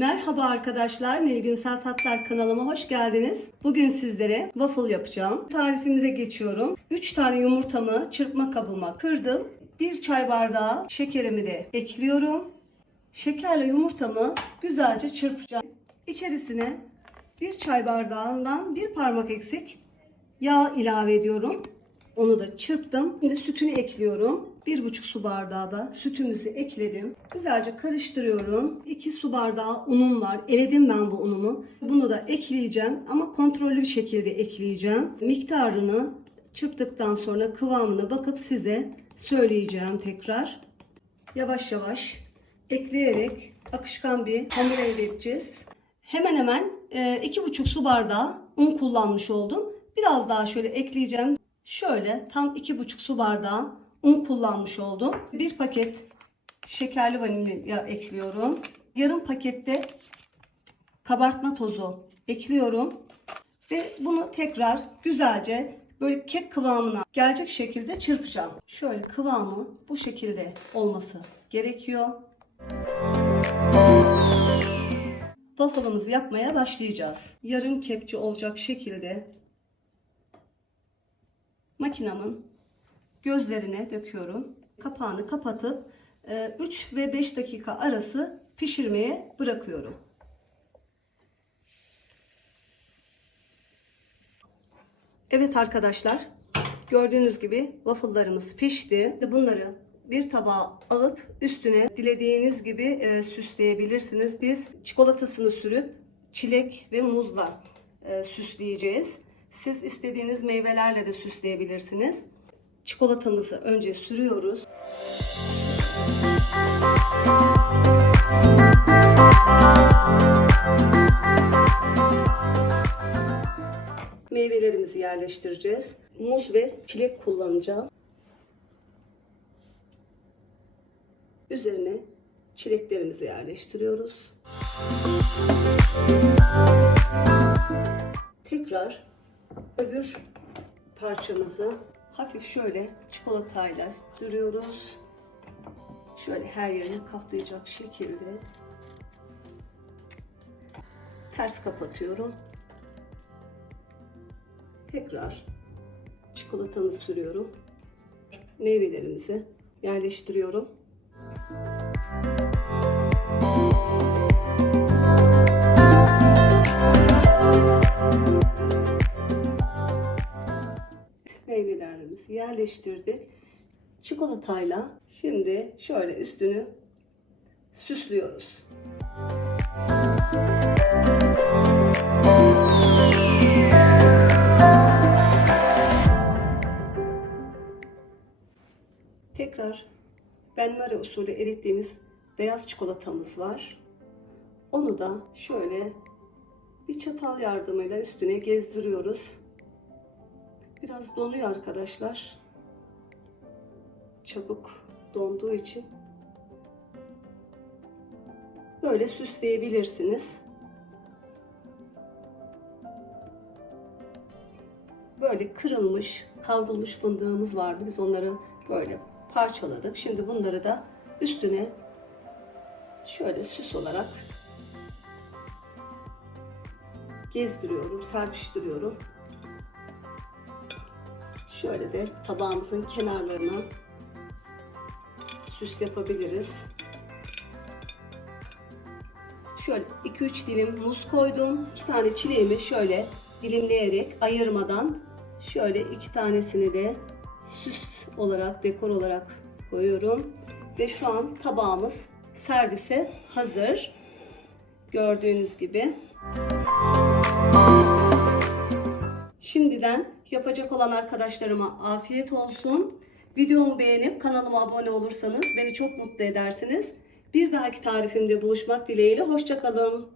Merhaba arkadaşlar, Nilgünsel Tatlar kanalıma hoş geldiniz. Bugün sizlere waffle yapacağım. Tarifimize geçiyorum. 3 tane yumurtamı çırpma kabıma kırdım. 1 çay bardağı şekerimi de ekliyorum. Şekerle yumurtamı güzelce çırpacağım. İçerisine 1 çay bardağından bir parmak eksik yağ ilave ediyorum. Onu da çırptım. Şimdi sütünü ekliyorum. 1,5 su bardağı da sütümüzü ekledim. Güzelce karıştırıyorum. 2 su bardağı unum var. Eledim ben bu unumu. Bunu da ekleyeceğim ama kontrollü bir şekilde ekleyeceğim. Miktarını çırptıktan sonra kıvamına bakıp size söyleyeceğim tekrar. Yavaş yavaş ekleyerek akışkan bir hamur elde edeceğiz. Hemen hemen e, 2,5 su bardağı un kullanmış oldum. Biraz daha şöyle ekleyeceğim. Şöyle tam 2,5 su bardağı un kullanmış oldum. Bir paket şekerli vanilya ekliyorum. Yarım pakette kabartma tozu ekliyorum. Ve bunu tekrar güzelce böyle kek kıvamına gelecek şekilde çırpacağım. Şöyle kıvamı bu şekilde olması gerekiyor. Waffle'ımızı yapmaya başlayacağız. Yarım kepçe olacak şekilde makinamın gözlerine döküyorum. Kapağını kapatıp 3 ve 5 dakika arası pişirmeye bırakıyorum. Evet arkadaşlar gördüğünüz gibi waffle'larımız pişti. Bunları bir tabağa alıp üstüne dilediğiniz gibi e, süsleyebilirsiniz. Biz çikolatasını sürüp çilek ve muzla e, süsleyeceğiz. Siz istediğiniz meyvelerle de süsleyebilirsiniz. Çikolatamızı önce sürüyoruz. Meyvelerimizi yerleştireceğiz. Muz ve çilek kullanacağım. Üzerine çileklerimizi yerleştiriyoruz. Tekrar öbür parçamızı hafif şöyle çikolatayla sürüyoruz. Şöyle her yerini kaplayacak şekilde ters kapatıyorum. Tekrar çikolatamızı sürüyorum. Meyvelerimizi yerleştiriyorum. Yerleştirdik. Çikolatayla şimdi şöyle üstünü süslüyoruz. Tekrar benmari usulü erittiğimiz beyaz çikolatamız var. Onu da şöyle bir çatal yardımıyla üstüne gezdiriyoruz. Biraz donuyor arkadaşlar. Çabuk donduğu için böyle süsleyebilirsiniz. Böyle kırılmış, kavrulmuş fındığımız vardı. Biz onları böyle parçaladık. Şimdi bunları da üstüne şöyle süs olarak gezdiriyorum, serpiştiriyorum. Şöyle de tabağımızın kenarlarına süs yapabiliriz. Şöyle 2-3 dilim muz koydum. 2 tane çileğimi şöyle dilimleyerek ayırmadan şöyle iki tanesini de süs olarak, dekor olarak koyuyorum. Ve şu an tabağımız servise hazır. Gördüğünüz gibi. Şimdiden yapacak olan arkadaşlarıma afiyet olsun. Videomu beğenip kanalıma abone olursanız beni çok mutlu edersiniz. Bir dahaki tarifimde buluşmak dileğiyle. Hoşçakalın.